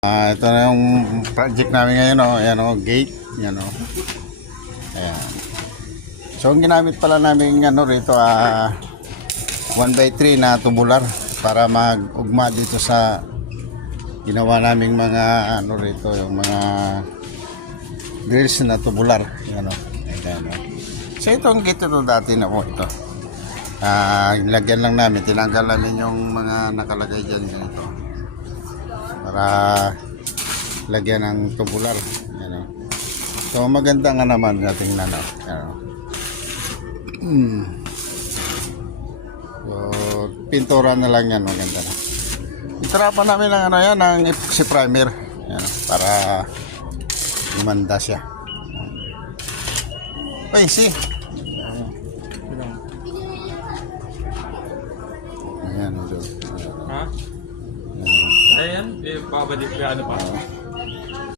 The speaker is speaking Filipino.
Ito na yung project namin ngayon, oh. Ayan, oh, gate. Ayan, oh. Ayan. So, ang ginamit pala namin rito, 1x3 na tubular para mag-ugma dito sa ginawa naming mga rito, yung mga grills na tubular. Ayan, oh. Ayan, oh. So, itong gate ito dati na po ito. Lagyan lang namin, tinanggal namin yung mga nakalagay dyan ganito para lagyan ng tubular. Yan, so maganda nga naman nating nano. So pintura na lang yan, maganda na. Itarapan namin ng yan, ng epoxy primer. Yan, para gumanda siya. Ay, see. Ayan, Ha? Ayan, babalik pa ano pa.